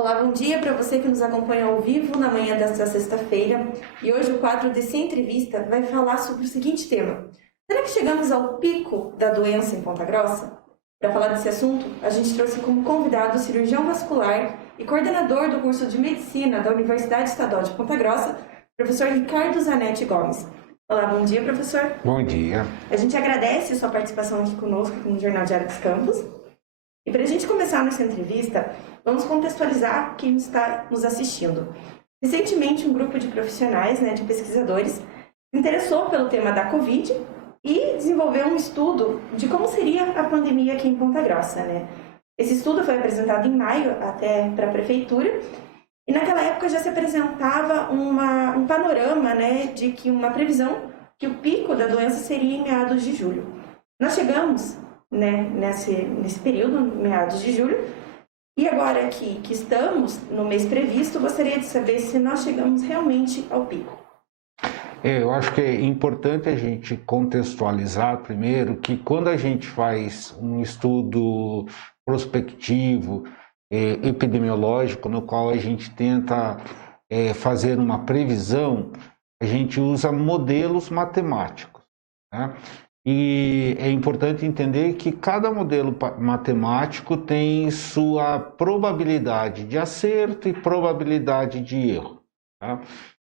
Olá, bom dia para você que nos acompanha ao vivo na manhã desta sexta-feira. E hoje o quadro DC Entrevista vai falar sobre o seguinte tema. Será que chegamos ao pico da doença em Ponta Grossa? Para falar desse assunto, a gente trouxe como convidado o cirurgião vascular e coordenador do curso de Medicina da Universidade Estadual de Ponta Grossa, professor Ricardo Zanetti Gomes. Olá, bom dia, professor. Bom dia. A gente agradece a sua participação aqui conosco no Jornal Diário dos Campos. E para a gente começar nossa entrevista, vamos contextualizar quem está nos assistindo. Recentemente, um grupo de profissionais, de pesquisadores, se interessou pelo tema da Covid e desenvolveu um estudo de como seria a pandemia aqui em Ponta Grossa. Esse estudo foi apresentado em maio até para a prefeitura e naquela época já se apresentava um panorama de que uma previsão que o pico da doença seria em meados de julho. Nós chegamos nesse período, meados de julho, e agora que estamos no mês previsto, gostaria de saber se nós chegamos realmente ao pico. Eu acho que é importante a gente contextualizar primeiro que quando a gente faz um estudo prospectivo, epidemiológico, no qual a gente tenta fazer uma previsão, a gente usa modelos matemáticos, né? E é importante entender que cada modelo matemático tem sua probabilidade de acerto e probabilidade de erro, tá?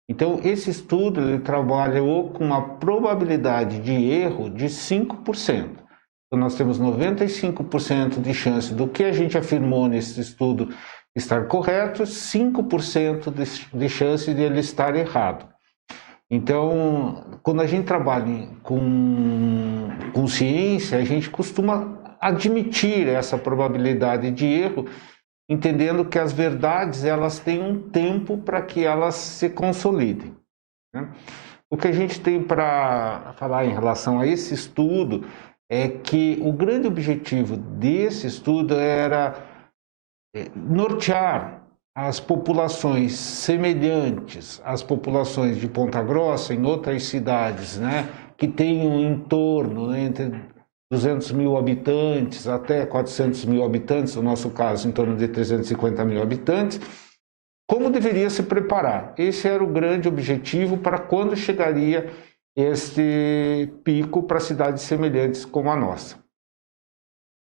Então, esse estudo ele trabalhou com uma probabilidade de erro de 5%. Então, nós temos 95% de chance do que a gente afirmou nesse estudo estar correto, 5% de chance de ele estar errado. Então, quando a gente trabalha com ciência, a gente costuma admitir essa probabilidade de erro, entendendo que as verdades elas têm um tempo para que elas se consolidem, né? O que a gente tem para falar em relação a esse estudo é que o grande objetivo desse estudo era nortear as populações semelhantes às populações de Ponta Grossa em outras cidades, que tenham em torno entre 200 mil habitantes até 400 mil habitantes, no nosso caso em torno de 350 mil habitantes, como deveria se preparar. Esse era o grande objetivo para quando chegaria este pico para cidades semelhantes como a nossa.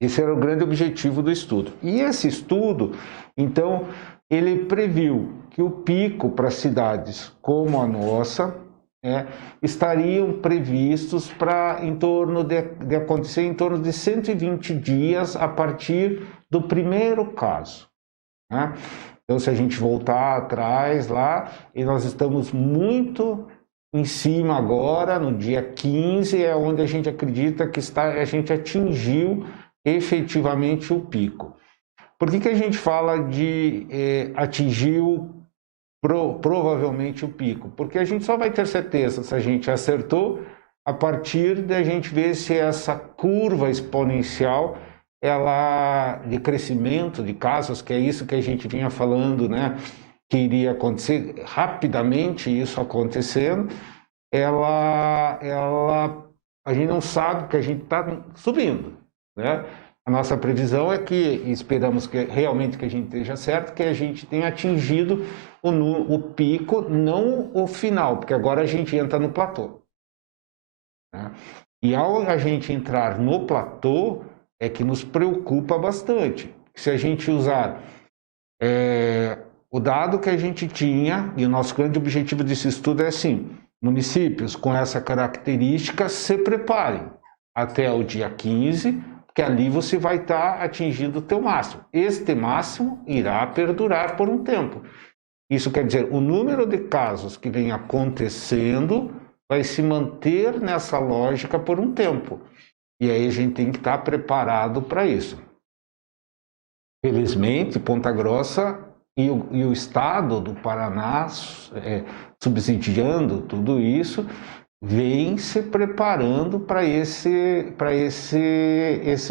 Esse era o grande objetivo do estudo. E esse estudo, então, ele previu que o pico para cidades como a nossa estariam previstos para de acontecer em torno de 120 dias a partir do primeiro caso, né? Então, se a gente voltar atrás lá, e nós estamos muito em cima agora, no dia 15, é onde a gente acredita que a gente atingiu efetivamente o pico. Por que a gente fala de atingiu provavelmente o pico? Porque a gente só vai ter certeza se a gente acertou a partir de a gente ver se essa curva exponencial de crescimento de casos, que é isso que a gente vinha falando, que iria acontecer rapidamente, isso acontecendo, a gente não sabe que a gente está subindo, né? A nossa previsão é que, esperamos que realmente que a gente esteja certo, que a gente tenha atingido o pico, não o final, porque agora a gente entra no platô, né? E ao a gente entrar no platô, é que nos preocupa bastante. Se a gente usar o dado que a gente tinha, e o nosso grande objetivo desse estudo é assim, municípios com essa característica se preparem até o dia 15, que ali você vai estar atingindo o teu máximo. Este máximo irá perdurar por um tempo. Isso quer dizer, o número de casos que vem acontecendo vai se manter nessa lógica por um tempo. E aí a gente tem que estar preparado para isso. Felizmente, Ponta Grossa e o estado do Paraná, subsidiando tudo isso, vem se preparando para esse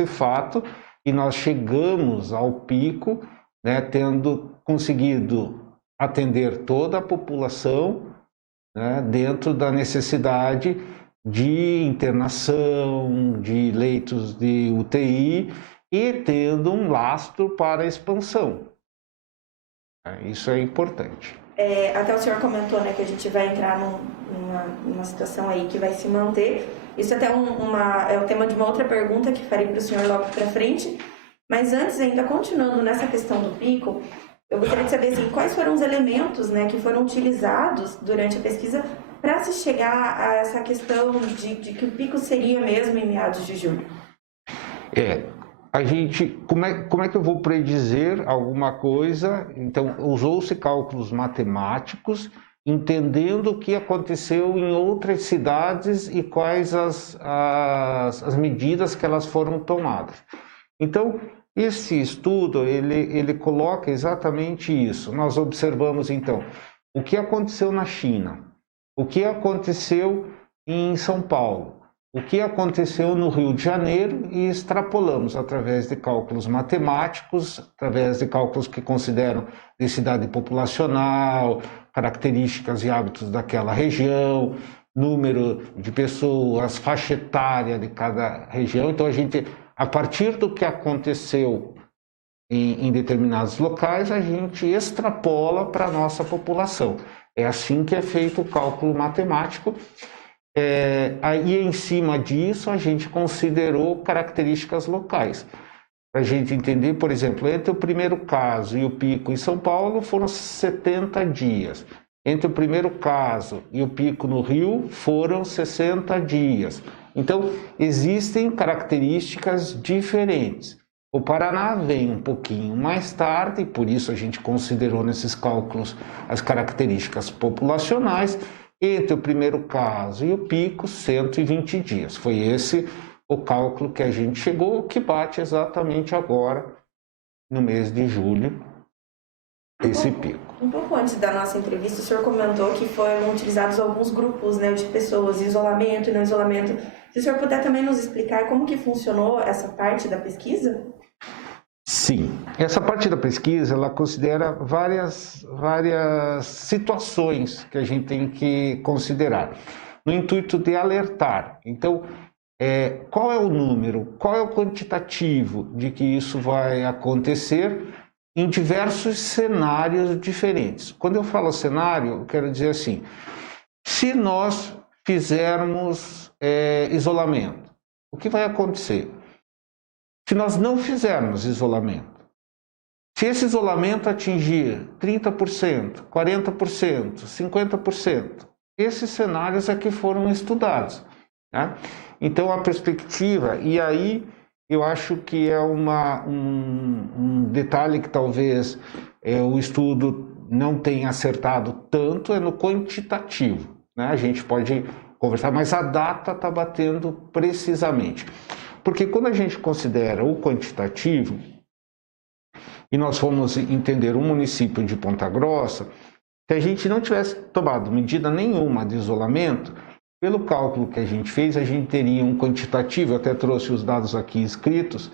fato, e nós chegamos ao pico, tendo conseguido atender toda a população, dentro da necessidade de internação, de leitos de UTI, e tendo um lastro para a expansão. Isso é importante. Até o senhor comentou, né, que a gente vai entrar numa situação aí que vai se manter. Isso até é o tema de uma outra pergunta que farei para o senhor logo para frente. Mas antes, ainda continuando nessa questão do pico, eu gostaria de saber assim, quais foram os elementos, né, que foram utilizados durante a pesquisa para se chegar a essa questão de que o pico seria mesmo em meados de julho. A gente, como é que eu vou predizer alguma coisa? Então, usou-se cálculos matemáticos, entendendo o que aconteceu em outras cidades e quais as medidas que elas foram tomadas. Então, esse estudo, ele coloca exatamente isso. Nós observamos, então, o que aconteceu na China, o que aconteceu em São Paulo, o que aconteceu no Rio de Janeiro e extrapolamos através de cálculos matemáticos, através de cálculos que consideram densidade populacional, características e hábitos daquela região, número de pessoas, faixa etária de cada região. Então, a partir do que aconteceu em determinados locais, a gente extrapola para a nossa população. É assim que é feito o cálculo matemático. Aí, em cima disso, a gente considerou características locais. Para a gente entender, por exemplo, entre o primeiro caso e o pico em São Paulo foram 70 dias. Entre o primeiro caso e o pico no Rio foram 60 dias. Então, existem características diferentes. O Paraná vem um pouquinho mais tarde, por isso a gente considerou nesses cálculos as características populacionais. Entre o primeiro caso e o pico, 120 dias. Foi esse o cálculo que a gente chegou, que bate exatamente agora, no mês de julho, esse pico. Um pouco antes da nossa entrevista, o senhor comentou que foram utilizados alguns grupos, né, de pessoas, isolamento e não isolamento. Se o senhor puder também nos explicar como que funcionou essa parte da pesquisa? Sim, essa parte da pesquisa, ela considera várias situações que a gente tem que considerar, no intuito de alertar. Então, qual é o número, qual é o quantitativo de que isso vai acontecer em diversos cenários diferentes. Quando eu falo cenário, eu quero dizer assim, se nós fizermos isolamento, o que vai acontecer? Se nós não fizermos isolamento, se esse isolamento atingir 30%, 40%, 50%, esses cenários é que foram estudados, né? Então, a perspectiva, e aí eu acho que é um detalhe que talvez o estudo não tenha acertado tanto, é no quantitativo, né? A gente pode conversar, mas a data está batendo precisamente. Porque quando a gente considera o quantitativo, e nós fomos entender o município de Ponta Grossa, se a gente não tivesse tomado medida nenhuma de isolamento, pelo cálculo que a gente fez, a gente teria um quantitativo, eu até trouxe os dados aqui escritos,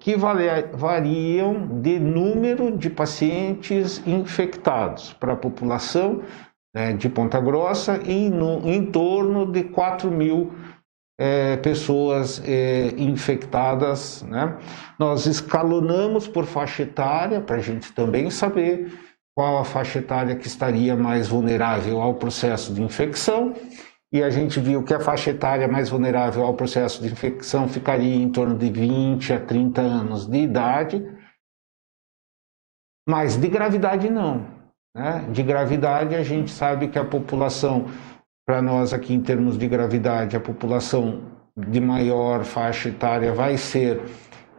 que variam de número de pacientes infectados para a população de Ponta Grossa em torno de 4.000 pessoas infectadas, né? Nós escalonamos por faixa etária para a gente também saber qual a faixa etária que estaria mais vulnerável ao processo de infecção, e a gente viu que a faixa etária mais vulnerável ao processo de infecção ficaria em torno de 20 a 30 anos de idade, mas de gravidade não, né? De gravidade a gente sabe que a população, para nós aqui em termos de gravidade, a população de maior faixa etária vai ser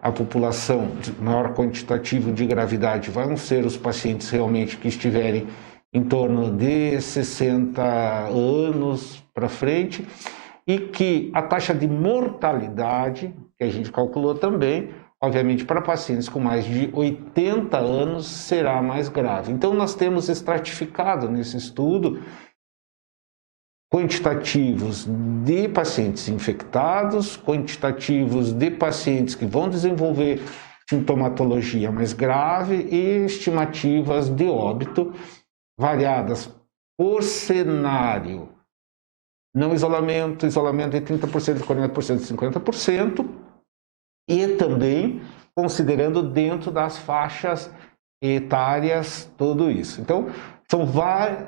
a população de maior quantitativo de gravidade, vão ser os pacientes realmente que estiverem em torno de 60 anos para frente, e que a taxa de mortalidade, que a gente calculou também, obviamente para pacientes com mais de 80 anos, será mais grave. Então nós temos estratificado nesse estudo quantitativos de pacientes infectados, quantitativos de pacientes que vão desenvolver sintomatologia mais grave e estimativas de óbito variadas por cenário. Não isolamento, isolamento de 30%, 40%, 50%, e também considerando dentro das faixas etárias, tudo isso. Então,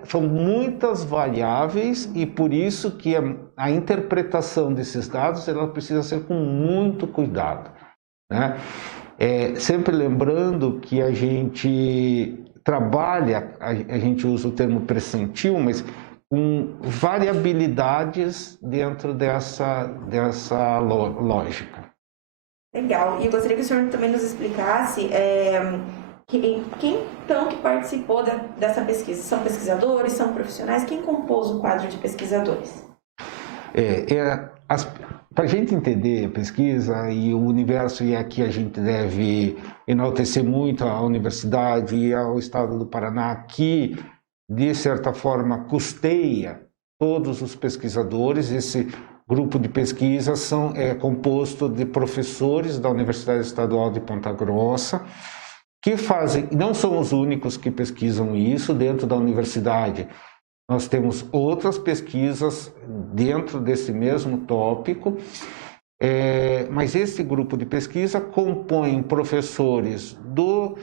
são muitas variáveis e por isso que a interpretação desses dados ela precisa ser com muito cuidado, né? Sempre lembrando que a gente trabalha, a gente usa o termo percentil, mas com variabilidades dentro dessa lógica. Legal. E eu gostaria que o senhor também nos explicasse quem então que participou dessa pesquisa. São pesquisadores, são profissionais? Quem compôs o quadro de pesquisadores? Para a gente entender a pesquisa e o universo, e aqui a gente deve enaltecer muito a universidade e ao estado do Paraná, que, de certa forma, custeia todos os pesquisadores. Esse grupo de pesquisa é composto de professores da Universidade Estadual de Ponta Grossa, que não são os únicos que pesquisam isso dentro da universidade. Nós temos outras pesquisas dentro desse mesmo tópico, mas esse grupo de pesquisa compõe professores do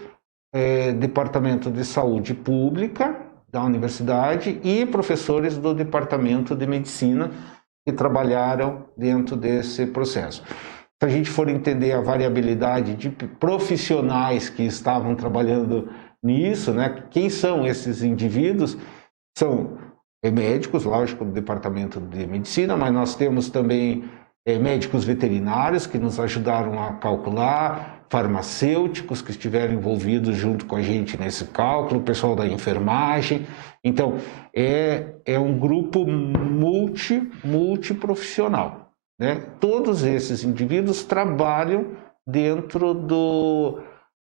Departamento de Saúde Pública da universidade e professores do Departamento de Medicina que trabalharam dentro desse processo. Se a gente for entender a variabilidade de profissionais que estavam trabalhando nisso, né? Quem são esses indivíduos? São médicos, lógico, do Departamento de Medicina, mas nós temos também médicos veterinários que nos ajudaram a calcular, farmacêuticos que estiveram envolvidos junto com a gente nesse cálculo, o pessoal da enfermagem. Então, é um grupo multiprofissional, né? Todos esses indivíduos trabalham dentro do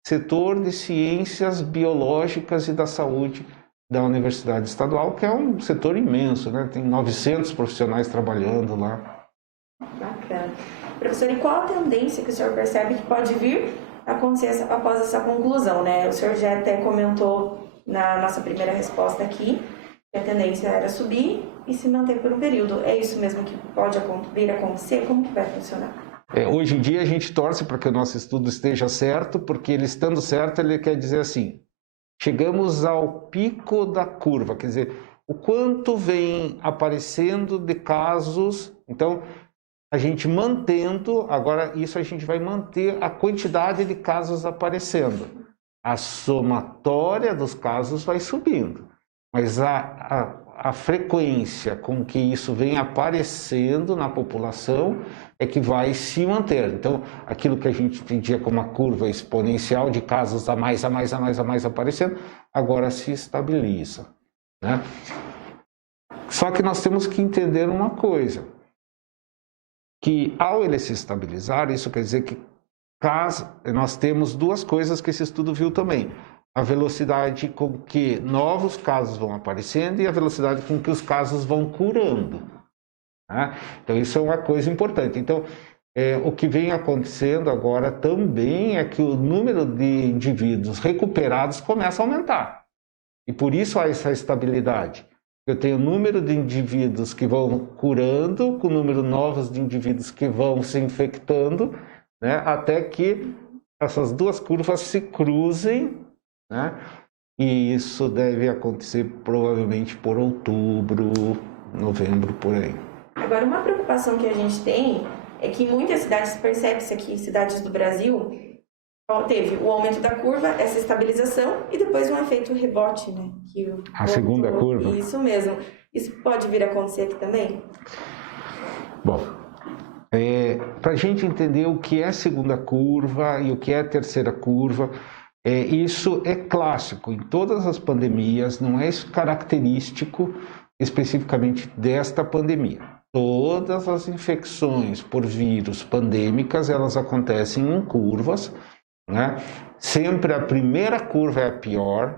setor de ciências biológicas e da saúde da Universidade Estadual, que é um setor imenso, né? Tem 900 profissionais trabalhando lá. Bacana. Professor, e qual a tendência que o senhor percebe que pode vir a acontecer após essa conclusão, né? O senhor já até comentou na nossa primeira resposta aqui que a tendência era subir e se manter por um período. É isso mesmo que pode vir a acontecer? Como que vai funcionar? Hoje em dia a gente torce para que o nosso estudo esteja certo, porque ele estando certo, ele quer dizer assim, chegamos ao pico da curva, quer dizer, o quanto vem aparecendo de casos. Então, a gente mantendo, agora isso a gente vai manter a quantidade de casos aparecendo. A somatória dos casos vai subindo, mas a frequência com que isso vem aparecendo na população é que vai se manter. Então, aquilo que a gente entendia como uma curva exponencial de casos a mais aparecendo, agora se estabiliza, né? Só que nós temos que entender uma coisa, que ao ele se estabilizar, isso quer dizer que nós temos duas coisas que esse estudo viu também. A velocidade com que novos casos vão aparecendo e a velocidade com que os casos vão curando, né? Então, isso é uma coisa importante. Então, o que vem acontecendo agora também é que o número de indivíduos recuperados começa a aumentar. E por isso há essa estabilidade. Eu tenho o número de indivíduos que vão curando, com o número novos de indivíduos que vão se infectando, né? Até que essas duas curvas se cruzem, né? E isso deve acontecer provavelmente por outubro, novembro, por aí. Agora, uma preocupação que a gente tem é que em muitas cidades, percebe-se aqui, cidades do Brasil, teve o aumento da curva, essa estabilização e depois um efeito rebote, né? A segunda curva. Isso mesmo. Isso pode vir a acontecer aqui também? Bom, para a gente entender o que é segunda curva e o que é terceira curva, isso é clássico em todas as pandemias, não é característico especificamente desta pandemia. Todas as infecções por vírus pandêmicas, elas acontecem em curvas, né? Sempre a primeira curva é a pior,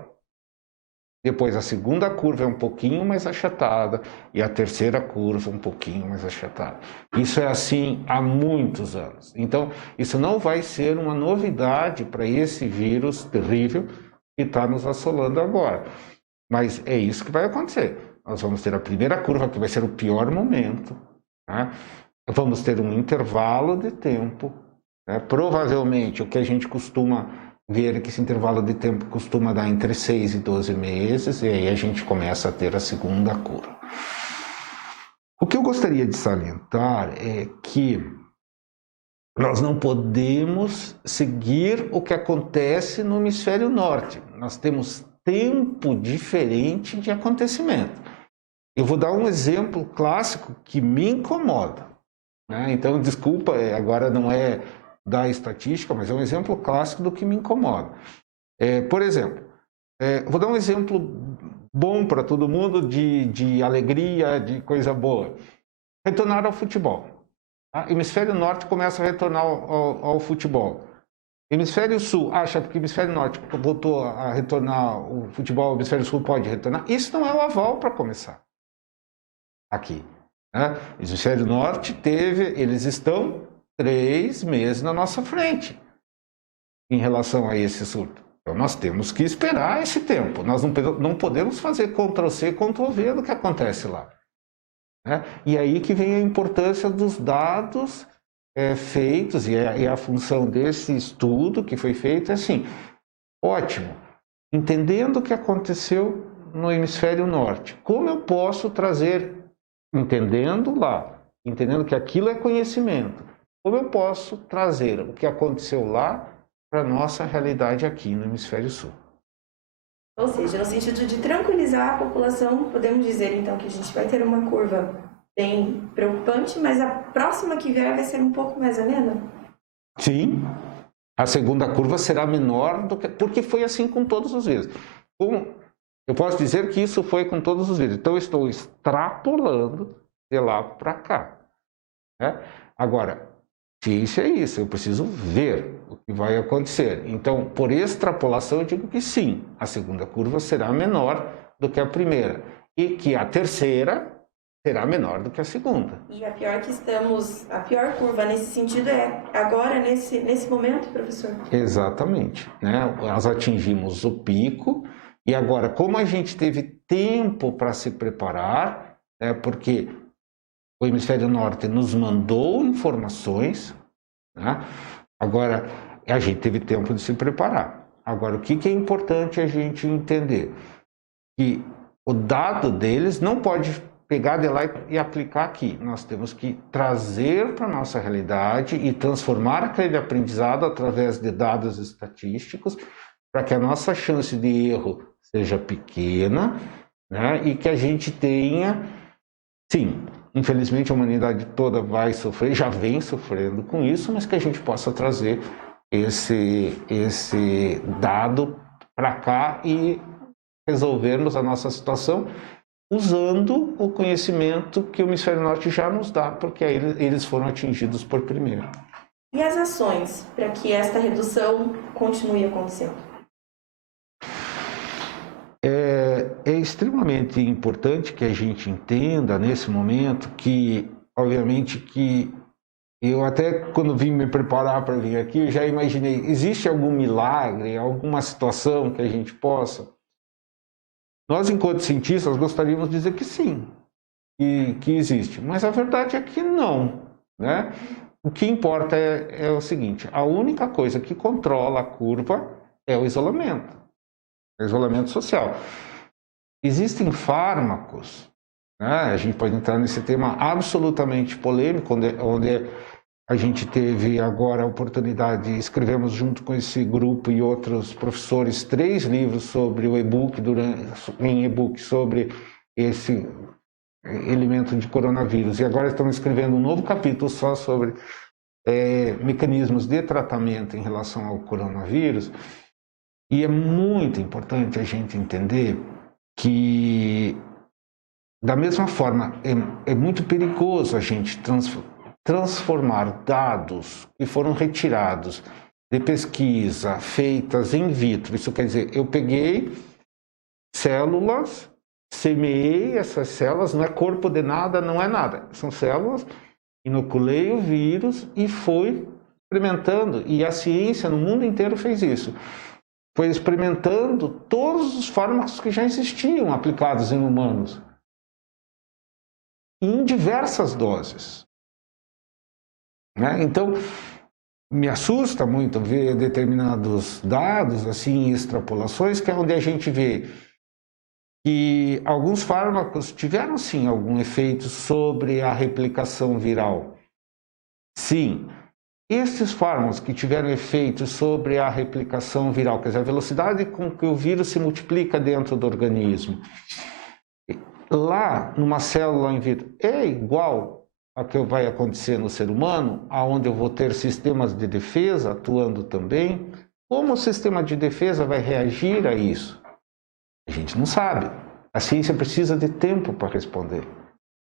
depois a segunda curva é um pouquinho mais achatada e a terceira curva um pouquinho mais achatada. Isso é assim há muitos anos. Então, isso não vai ser uma novidade para esse vírus terrível que está nos assolando agora. Mas é isso que vai acontecer. Nós vamos ter a primeira curva, que vai ser o pior momento, né? Vamos ter um intervalo de tempo, né? Provavelmente o que a gente costuma ver que esse intervalo de tempo costuma dar entre 6 e 12 meses, e aí a gente começa a ter a segunda cura. O que eu gostaria de salientar é que nós não podemos seguir o que acontece no hemisfério norte. Nós temos tempo diferente de acontecimento. Eu vou dar um exemplo clássico que me incomoda, né? Então, desculpa, agora não é da estatística, mas é um exemplo clássico do que me incomoda. Por exemplo, vou dar um exemplo bom para todo mundo de alegria, de coisa boa. Retornar ao futebol. Tá? Hemisfério norte começa a retornar ao futebol. Hemisfério sul acha que o hemisfério norte voltou a retornar o futebol, o hemisfério sul pode retornar. Isso não é o aval para começar aqui. Né? O hemisfério norte eles estão 3 meses na nossa frente em relação a esse surto. Então nós temos que esperar esse tempo. Nós não podemos fazer Ctrl+C, Ctrl+V do que acontece lá. Né? E aí que vem a importância dos dados feitos, e a função desse estudo que foi feito é assim, ótimo, entendendo o que aconteceu no hemisfério norte, como eu posso trazer, entendendo que aquilo é conhecimento, como eu posso trazer o que aconteceu lá para a nossa realidade aqui no hemisfério sul. Ou seja, no sentido de tranquilizar a população, podemos dizer então que a gente vai ter uma curva bem preocupante, mas a próxima que vier vai ser um pouco mais amena? Sim, a segunda curva será menor porque foi assim com todos os vírus. Eu posso dizer que isso foi com todos os vírus. Então eu estou extrapolando de lá para cá. Né? Agora, ciência é isso, eu preciso ver o que vai acontecer. Então, por extrapolação, eu digo que sim, a segunda curva será menor do que a primeira. E que a terceira será menor do que a segunda. E a pior curva nesse sentido é agora, nesse momento, professor? Exatamente. Né? Nós atingimos o pico e agora, como a gente teve tempo para se preparar, porque o hemisfério norte nos mandou informações, né? Agora a gente teve tempo de se preparar. Agora, o que é importante a gente entender? Que o dado deles não pode pegar de lá e aplicar aqui. Nós temos que trazer para a nossa realidade e transformar aquele aprendizado através de dados estatísticos para que a nossa chance de erro seja pequena, né? E que a gente tenha, sim, infelizmente a humanidade toda vai sofrer, já vem sofrendo com isso, mas que a gente possa trazer esse dado para cá e resolvermos a nossa situação usando o conhecimento que o hemisfério norte já nos dá, porque aí eles foram atingidos por primeiro. E as ações para que esta redução continue acontecendo? É extremamente importante que a gente entenda nesse momento que, obviamente, que eu até quando vim me preparar para vir aqui, eu já imaginei, existe algum milagre, alguma situação que a gente possa? Nós, enquanto cientistas, gostaríamos de dizer que sim, que existe, mas a verdade é que não, né? O que importa é o seguinte, a única coisa que controla a curva é o isolamento social. Existem fármacos, né? A gente pode entrar nesse tema absolutamente polêmico, onde a gente teve agora a oportunidade, escrevemos junto com esse grupo e outros professores 3 livros sobre o e-book, em e-book, sobre esse elemento de coronavírus. E agora estamos escrevendo um novo capítulo só sobre mecanismos de tratamento em relação ao coronavírus. E é muito importante a gente entender que, da mesma forma, é muito perigoso a gente transformar dados que foram retirados de pesquisa feitas in vitro. Isso quer dizer, eu peguei células, semeei essas células, não é corpo de nada, não é nada. São células, inoculei o vírus e fui experimentando. E a ciência no mundo inteiro fez isso. Foi experimentando todos os fármacos que já existiam aplicados em humanos. Em diversas doses. Né? Então, me assusta muito ver determinados dados, assim, extrapolações, que é onde a gente vê que alguns fármacos tiveram, sim, algum efeito sobre a replicação viral. Sim, esses fármacos que tiveram efeito sobre a replicação viral, quer dizer, a velocidade com que o vírus se multiplica dentro do organismo, lá numa célula in vitro, é igual a que vai acontecer no ser humano, aonde eu vou ter sistemas de defesa atuando também. Como o sistema de defesa vai reagir a isso? A gente não sabe. A ciência precisa de tempo para responder.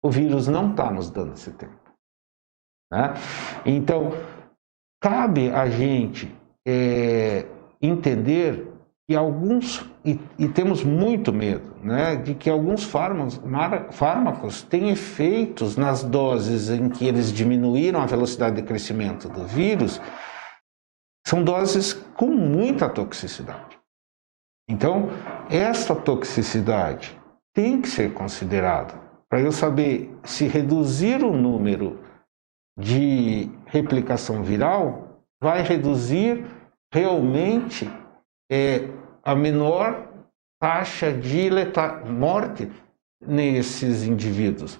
O vírus não está nos dando esse tempo, né? Então, cabe a gente entender que alguns, e temos muito medo, né, de que alguns fármacos têm efeitos nas doses em que eles diminuíram a velocidade de crescimento do vírus, são doses com muita toxicidade. Então, essa toxicidade tem que ser considerada para eu saber se reduzir o número de replicação viral vai reduzir realmente a menor taxa de morte nesses indivíduos.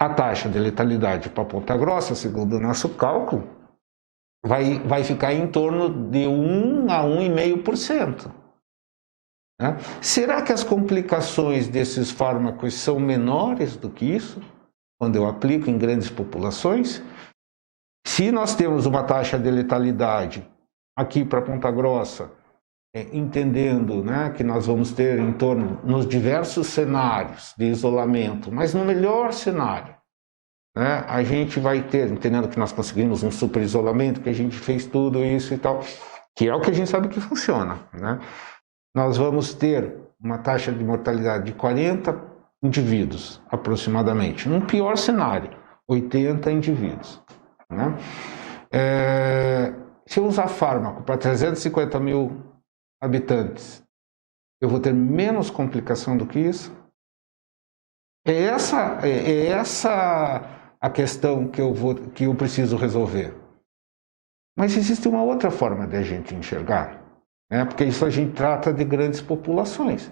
A taxa de letalidade para Ponta Grossa, segundo o nosso cálculo, vai ficar em torno de 1 a 1,5%. Né? Será que as complicações desses fármacos são menores do que isso, quando eu aplico em grandes populações? Se nós temos uma taxa de letalidade aqui para Ponta Grossa, entendendo, né, que nós vamos ter em torno, nos diversos cenários de isolamento, mas no melhor cenário, né, a gente vai ter, entendendo que nós conseguimos um super isolamento, que a gente fez tudo isso e tal, que é o que a gente sabe que funciona, né? Nós vamos ter uma taxa de mortalidade de 40 indivíduos, aproximadamente. Num pior cenário, 80 indivíduos, né? Se eu usar fármaco para 350 mil habitantes, eu vou ter menos complicação do que isso? É essa a questão que eu preciso resolver. Mas existe uma outra forma de a gente enxergar, né? Porque isso a gente trata de grandes populações.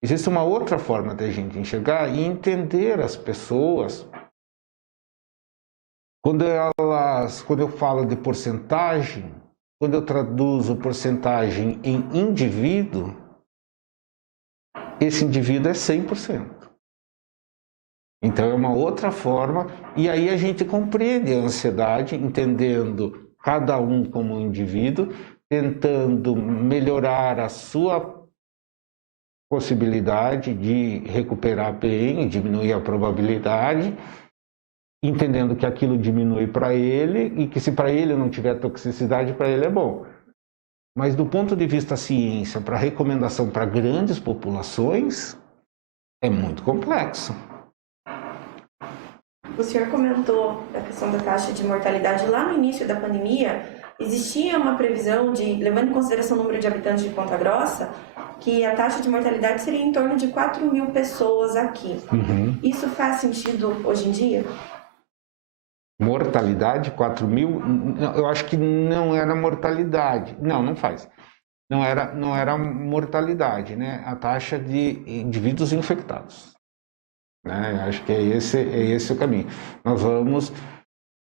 Existe uma outra forma de a gente enxergar e entender as pessoas. Quando eu falo de porcentagem, quando eu traduzo porcentagem em indivíduo, esse indivíduo é 100%. Então é uma outra forma, e aí a gente compreende a ansiedade, entendendo cada um como um indivíduo, tentando melhorar a sua possibilidade de recuperar bem, diminuir a probabilidade, entendendo que aquilo diminui para ele e que se para ele não tiver toxicidade, para ele é bom. Mas do ponto de vista ciência, para recomendação para grandes populações, é muito complexo. O senhor comentou a questão da taxa de mortalidade. Lá no início da pandemia, existia uma previsão de, levando em consideração o número de habitantes de Ponta Grossa, que a taxa de mortalidade seria em torno de 4.000 pessoas aqui. Uhum. Isso faz sentido hoje em dia? Mortalidade, 4.000? Eu acho que não era mortalidade. Não faz. Não era mortalidade, né? A taxa de indivíduos infectados. Né? Acho que é esse o caminho. Nós vamos...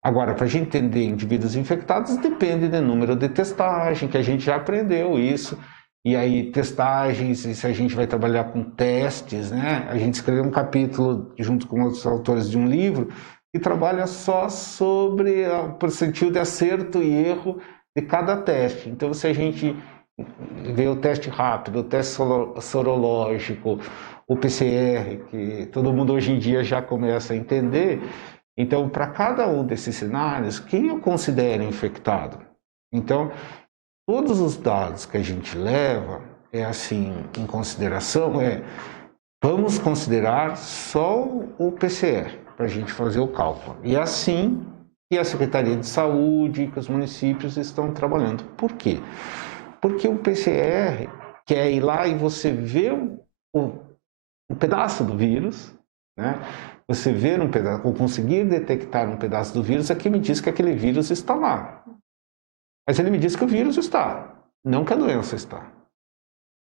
Agora, para a gente entender indivíduos infectados, depende do número de testagem, que a gente já aprendeu isso. E aí, testagens, e se a gente vai trabalhar com testes, né? A gente escreveu um capítulo, junto com outros autores de um livro, que trabalha só sobre o percentil de acerto e erro de cada teste. Então, se a gente vê o teste rápido, o teste sorológico, o PCR, que todo mundo hoje em dia já começa a entender, então, para cada um desses cenários, quem eu considero infectado? Então, todos os dados que a gente leva, assim, em consideração, vamos considerar só o PCR, para a gente fazer o cálculo. E assim que a Secretaria de Saúde e que os municípios estão trabalhando. Por quê? Porque o PCR quer ir lá e você vê um pedaço do vírus, né? Você ver um pedaço, ou conseguir detectar um pedaço do vírus, é que me diz que aquele vírus está lá. Mas ele me disse que o vírus está, não que a doença está.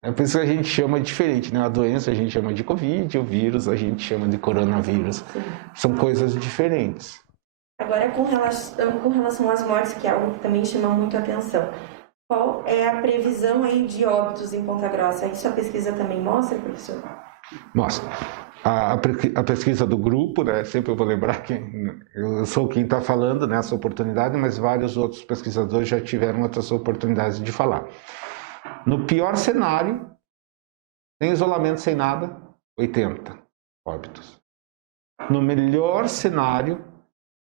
É por isso que a gente chama diferente, né? A doença a gente chama de Covid, o vírus a gente chama de coronavírus. São coisas diferentes. Agora, com relação às mortes, que é algo que também chama muito a atenção, qual é a previsão aí de óbitos em Ponta Grossa? Isso a pesquisa também mostra, professor? Mostra. A pesquisa do grupo, né? Sempre eu vou lembrar que eu sou quem está falando nessa oportunidade, mas vários outros pesquisadores já tiveram outras oportunidades de falar. No pior cenário, sem isolamento, sem nada, 80 óbitos. No melhor cenário,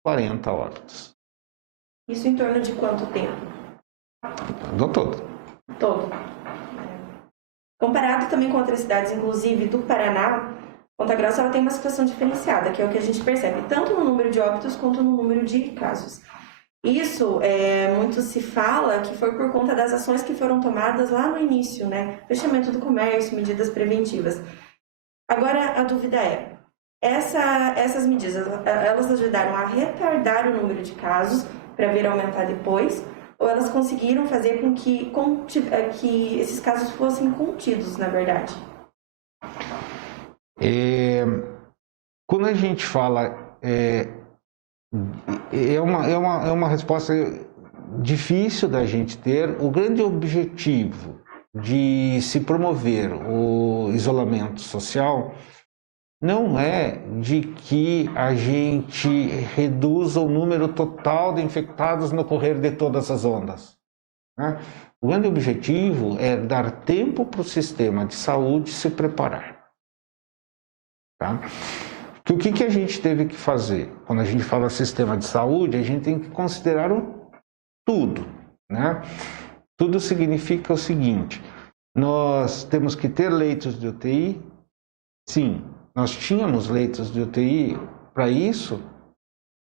40 óbitos. Isso em torno de quanto tempo? Do todo. Todo. Comparado também com outras cidades, inclusive do Paraná, Ponta Grossa ela tem uma situação diferenciada, que é o que a gente percebe, tanto no número de óbitos quanto no número de casos. Isso, muito se fala que foi por conta das ações que foram tomadas lá no início, né? Fechamento do comércio, medidas preventivas. Agora, a dúvida é, essas medidas, elas ajudaram a retardar o número de casos para vir aumentar depois, ou elas conseguiram fazer com que esses casos fossem contidos, na verdade? Quando a gente fala... É uma resposta difícil da gente ter. O grande objetivo de se promover o isolamento social não é de que a gente reduza o número total de infectados no correr de todas as ondas, né? O grande objetivo é dar tempo para o sistema de saúde se preparar. Tá? O que a gente teve que fazer? Quando a gente fala sistema de saúde, a gente tem que considerar tudo, né? Tudo significa o seguinte: nós temos que ter leitos de UTI. Sim, nós tínhamos leitos de UTI para isso?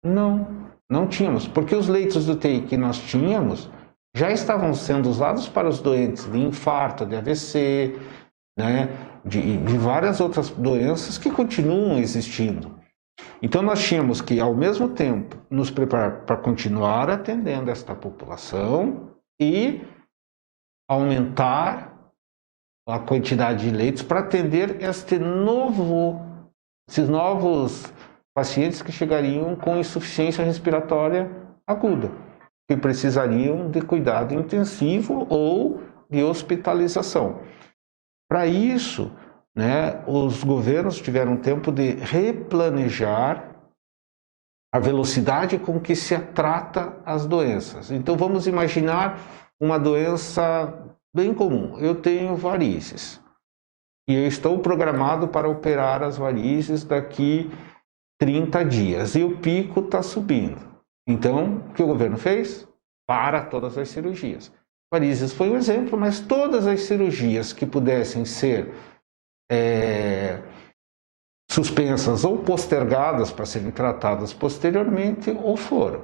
Não tínhamos, porque os leitos de UTI que nós tínhamos já estavam sendo usados para os doentes de infarto, de AVC, né? De várias outras doenças que continuam existindo. Então nós tínhamos que, ao mesmo tempo, nos preparar para continuar atendendo esta população e aumentar a quantidade de leitos para atender esses novos pacientes que chegariam com insuficiência respiratória aguda, que precisariam de cuidado intensivo ou de hospitalização. Para isso, né, os governos tiveram tempo de replanejar a velocidade com que se trata as doenças. Então, vamos imaginar uma doença bem comum. Eu tenho varizes e eu estou programado para operar as varizes daqui 30 dias e o pico está subindo. Então, o que o governo fez? Para todas as cirurgias. Varizes foi um exemplo, mas todas as cirurgias que pudessem ser suspensas ou postergadas para serem tratadas posteriormente, ou foram,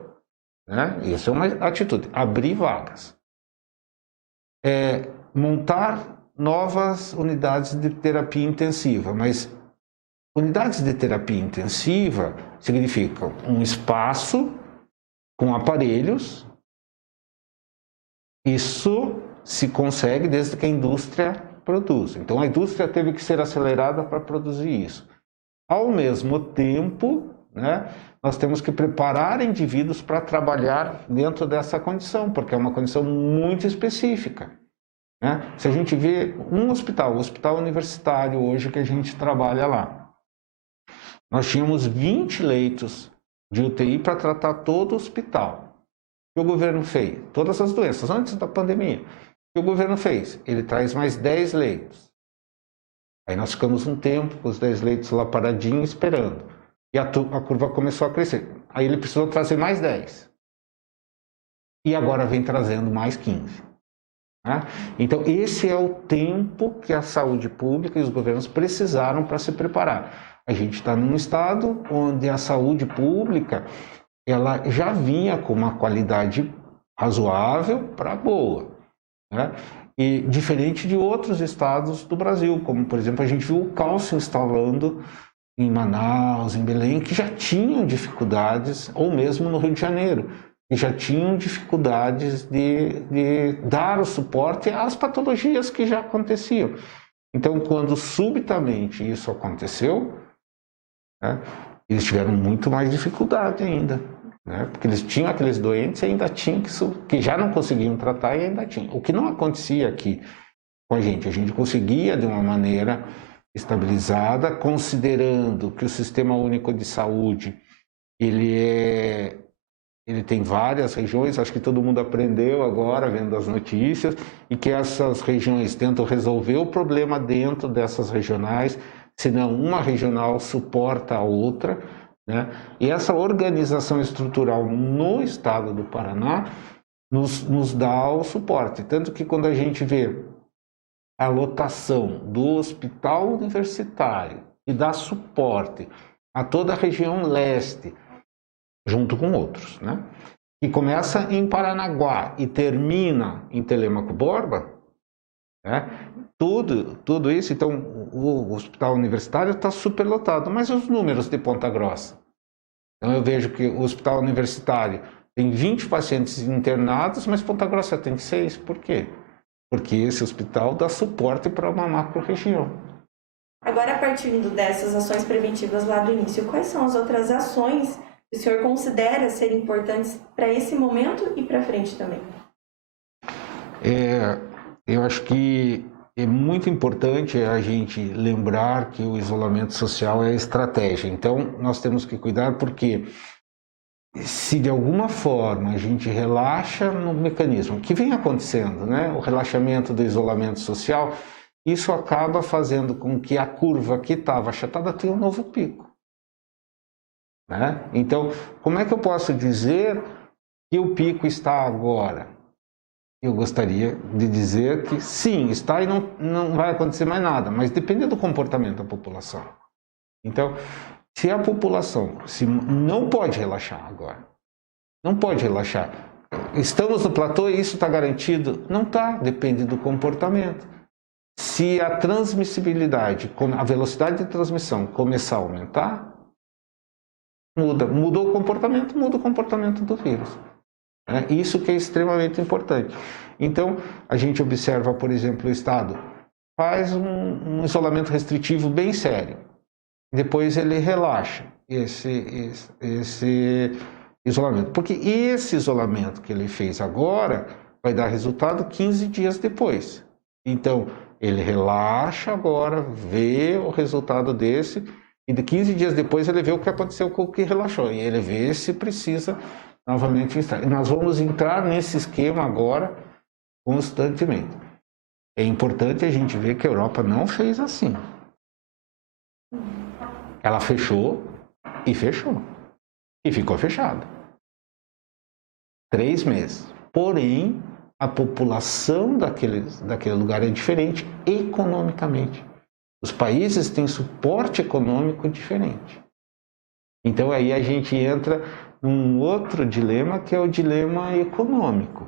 né? Isso é uma atitude, abrir vagas. Montar novas unidades de terapia intensiva, mas unidades de terapia intensiva significam um espaço com aparelhos. Isso se consegue desde que a indústria produz. Então, a indústria teve que ser acelerada para produzir isso. Ao mesmo tempo, né, nós temos que preparar indivíduos para trabalhar dentro dessa condição, porque é uma condição muito específica, né? Se a gente vê um hospital, o hospital universitário hoje que a gente trabalha lá, nós tínhamos 20 leitos de UTI para tratar todo o hospital. O que o governo fez? Todas as doenças, antes da pandemia. O que o governo fez? Ele traz mais 10 leitos. Aí nós ficamos um tempo com os 10 leitos lá paradinhos esperando. E a curva começou a crescer. Aí ele precisou trazer mais 10. E agora vem trazendo mais 15. Né? Então esse é o tempo que a saúde pública e os governos precisaram para se preparar. A gente está num estado onde a saúde pública ela já vinha com uma qualidade razoável para boa, né? E diferente de outros estados do Brasil, como por exemplo a gente viu o CAL se instalando em Manaus, em Belém, que já tinham dificuldades, ou mesmo no Rio de Janeiro, que já tinham dificuldades de dar o suporte às patologias que já aconteciam. Então, quando subitamente isso aconteceu, né, eles tiveram muito mais dificuldade ainda, né, porque eles tinham aqueles doentes e ainda tinham que já não conseguiam tratar e ainda tinham. O que não acontecia aqui com a gente conseguia de uma maneira estabilizada, considerando que o Sistema Único de Saúde ele tem várias regiões, acho que todo mundo aprendeu agora vendo as notícias, e que essas regiões tentam resolver o problema dentro dessas regionais, senão uma regional suporta a outra, né? E essa organização estrutural no estado do Paraná nos dá o suporte, tanto que quando a gente vê a lotação do hospital universitário e dá suporte a toda a região leste, junto com outros, né? E começa em Paranaguá e termina em Telêmaco Borba, né? Tudo isso, então o hospital universitário está superlotado, mas os números de Ponta Grossa? Então eu vejo que o hospital universitário tem 20 pacientes internados, mas Ponta Grossa tem 6, por quê? Porque esse hospital dá suporte para uma macro-região. Agora, partindo dessas ações preventivas lá do início, quais são as outras ações que o senhor considera serem importantes para esse momento e para frente também? Eu acho que é muito importante a gente lembrar que o isolamento social é estratégia. Então, nós temos que cuidar porque se de alguma forma a gente relaxa no mecanismo, que vem acontecendo, né? O relaxamento do isolamento social, isso acaba fazendo com que a curva que estava achatada tenha um novo pico, né? Então, como é que eu posso dizer que o pico está agora? Eu gostaria de dizer que sim, está e não vai acontecer mais nada, mas depende do comportamento da população. Então, se a população não pode relaxar agora, não pode relaxar. Estamos no platô e isso está garantido? Não está, depende do comportamento. Se a transmissibilidade, a velocidade de transmissão começar a aumentar, mudou o comportamento, muda o comportamento do vírus. Isso que é extremamente importante. Então, a gente observa, por exemplo, o Estado faz um isolamento restritivo bem sério. Depois ele relaxa esse isolamento. Porque esse isolamento que ele fez agora vai dar resultado 15 dias depois. Então, ele relaxa agora, vê o resultado desse, e de 15 dias depois ele vê o que aconteceu com o que relaxou. E ele vê se precisa novamente entrar. E nós vamos entrar nesse esquema agora constantemente. É importante a gente ver que a Europa não fez assim. Ela fechou e fechou. E ficou fechada. 3 meses. Porém, a população daquele lugar é diferente economicamente. Os países têm suporte econômico diferente. Então aí a gente entra num outro dilema, que é o dilema econômico,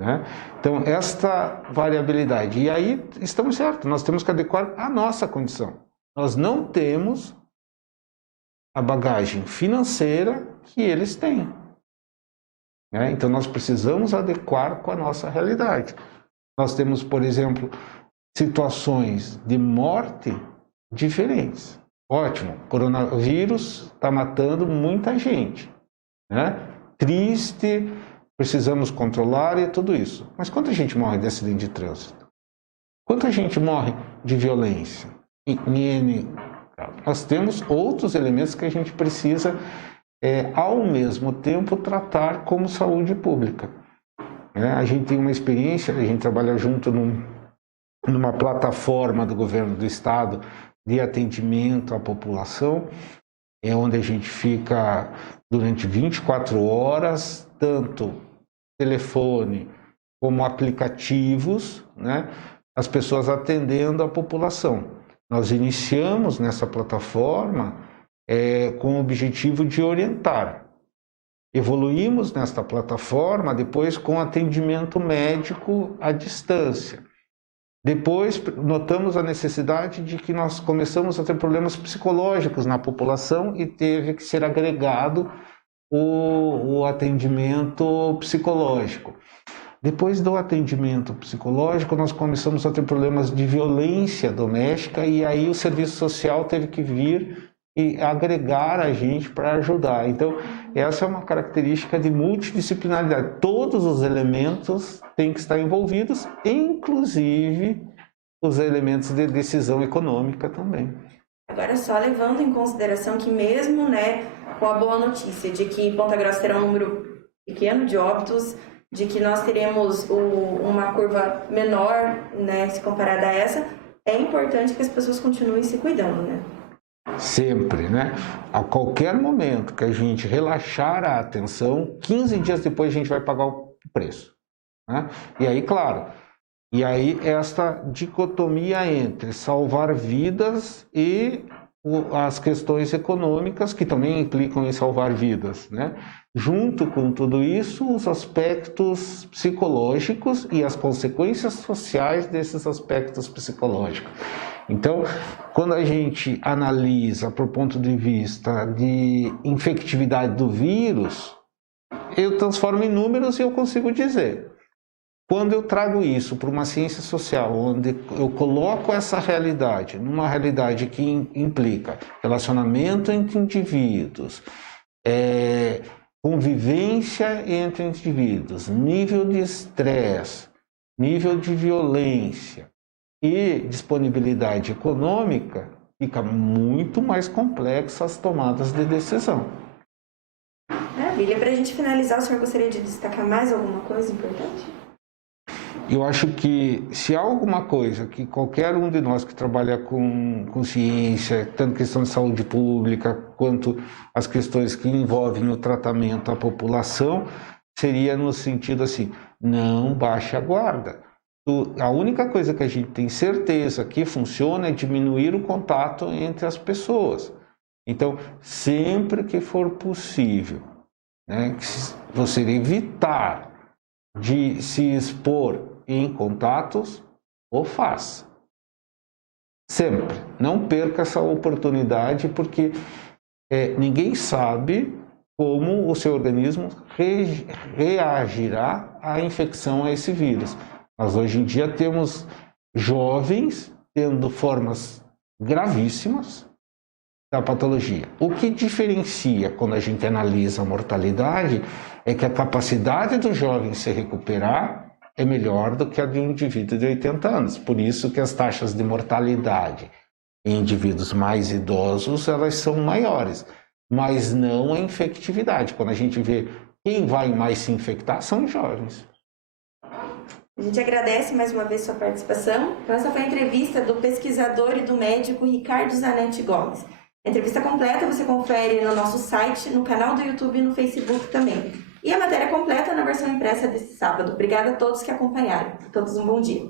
né? Então, esta variabilidade. E aí estamos certos, nós temos que adequar a nossa condição. Nós não temos a bagagem financeira que eles têm, né? Então, nós precisamos adequar com a nossa realidade. Nós temos, por exemplo, situações de morte diferentes. Ótimo, coronavírus está matando muita gente, né? Triste, precisamos controlar e tudo isso. Mas quanta gente morre de acidente de trânsito? Quanta gente morre de violência? Nós temos outros elementos que a gente precisa, ao mesmo tempo, tratar como saúde pública. A gente tem uma experiência, a gente trabalha junto numa plataforma do governo do estado de atendimento à população, onde a gente fica durante 24 horas, tanto telefone como aplicativos, né? As pessoas atendendo a população. Nós iniciamos nessa plataforma com o objetivo de orientar. Evoluímos nesta plataforma depois com atendimento médico à distância. Depois notamos a necessidade de que nós começamos a ter problemas psicológicos na população e teve que ser agregado o atendimento psicológico. Depois do atendimento psicológico, nós começamos a ter problemas de violência doméstica e aí o serviço social teve que vir e agregar a gente para ajudar. Então, essa é uma característica de multidisciplinaridade. Todos os elementos têm que estar envolvidos, inclusive os elementos de decisão econômica também. Agora, só levando em consideração que mesmo, né, com a boa notícia de que Ponta Grossa terá um número pequeno de óbitos, de que nós teremos uma curva menor, né, se comparada a essa, é importante que as pessoas continuem se cuidando, né? Sempre, né? A qualquer momento que a gente relaxar a atenção, 15 dias depois a gente vai pagar o preço, né? E aí, claro, esta dicotomia entre salvar vidas e as questões econômicas que também implicam em salvar vidas, né? Junto com tudo isso, os aspectos psicológicos e as consequências sociais desses aspectos psicológicos. Então, quando a gente analisa por ponto de vista de infectividade do vírus, eu transformo em números e eu consigo dizer. Quando eu trago isso para uma ciência social, onde eu coloco essa realidade, numa realidade que implica relacionamento entre indivíduos, convivência entre indivíduos, nível de estresse, nível de violência e disponibilidade econômica, fica muito mais complexa as tomadas de decisão. Maravilha. Para a gente finalizar, o senhor gostaria de destacar mais alguma coisa importante? Eu acho que se há alguma coisa que qualquer um de nós que trabalha com ciência, tanto questão de saúde pública, quanto as questões que envolvem o tratamento à população, seria no sentido assim, não baixe a guarda. A única coisa que a gente tem certeza que funciona é diminuir o contato entre as pessoas. Então, sempre que for possível, né, você evitar de se expor em contatos, o faça. Sempre. Não perca essa oportunidade, porque ninguém sabe como o seu organismo reagirá à infecção a esse vírus. Nós hoje em dia temos jovens tendo formas gravíssimas da patologia. O que diferencia quando a gente analisa a mortalidade é que a capacidade do jovem se recuperar é melhor do que a de um indivíduo de 80 anos. Por isso que as taxas de mortalidade em indivíduos mais idosos, elas são maiores, mas não a infectividade. Quando a gente vê quem vai mais se infectar, são os jovens. A gente agradece mais uma vez sua participação. Então, essa foi a entrevista do pesquisador e do médico Ricardo Zanetti Gomes. A entrevista completa você confere no nosso site, no canal do YouTube e no Facebook também. E a matéria completa na versão impressa desse sábado. Obrigada a todos que acompanharam. A todos um bom dia.